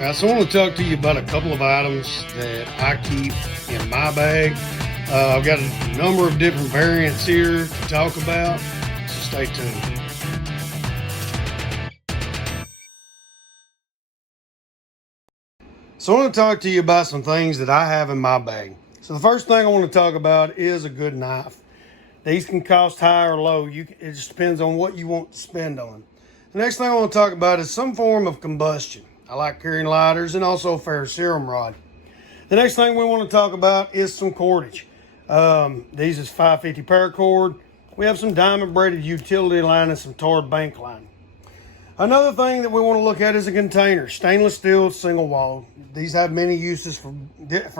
So I want to talk to you about a couple of items that I keep in my bag. I've got a number of different variants here to talk about, so stay tuned. So I want to talk to you about some things that I have in my bag. So the first thing I want to talk about is a good knife. These can cost high or low. It just depends on what you want to spend on. The next thing I want to talk about is some form of combustion. I like carrying lighters and also a ferrocerium rod. The next thing we want to talk about is some cordage. These is 550 paracord. We have some diamond braided utility line and some tarred bank line. Another thing that we want to look at is a container, stainless steel, single wall. These have many uses from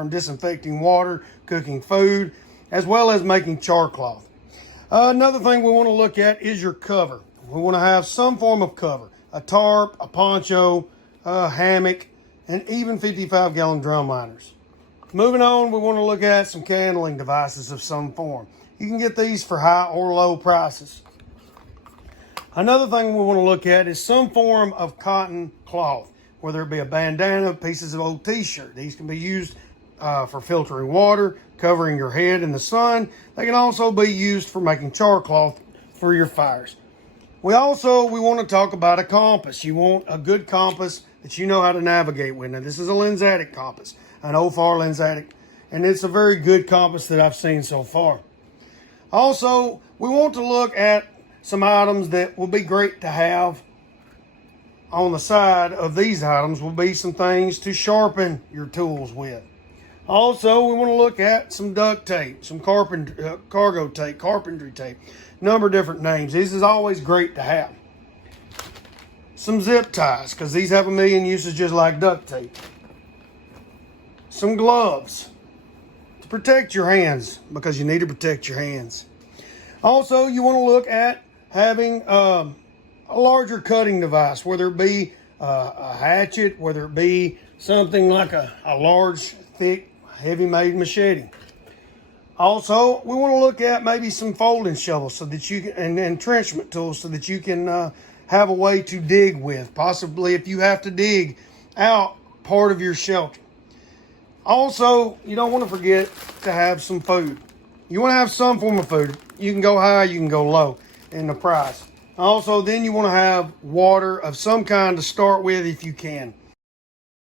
disinfecting water, cooking food, as well as making char cloth. Another thing we want to look at is your cover. We want to have some form of cover, a tarp, a poncho, a hammock, and even 55-gallon drum liners. Moving on, we want to look at some candling devices of some form. You can get these for high or low prices. Another thing we want to look at is some form of cotton cloth, whether it be a bandana, pieces of old t-shirt. These can be used for filtering water, covering your head in the sun. They can also be used for making char cloth for your fires. We want to talk about a compass. You want a good compass that you know how to navigate with. Now, this is a Lensatic compass, an OFAR Lensatic, and it's a very good compass that I've seen so far. Also, we want to look at some items that will be great to have on the side of these items will be some things to sharpen your tools with. Also, we want to look at some duct tape, some cargo tape, carpentry tape, number of different names. This is always great to have. Some zip ties, because these have a million uses just like duct tape. Some gloves to protect your hands, because you need to protect your hands. Also, you want to look at having a larger cutting device, whether it be a hatchet, whether it be something like a large, thick, heavy-made machete. Also, we want to look at maybe some folding shovels so that you can, and entrenchment tools so that you can have a way to dig with, possibly if you have to dig out part of your shelter. Also, you don't want to forget to have some food. You want to have some form of food. You can go high, you can go low in the price. Also, then you want to have water of some kind to start with if you can.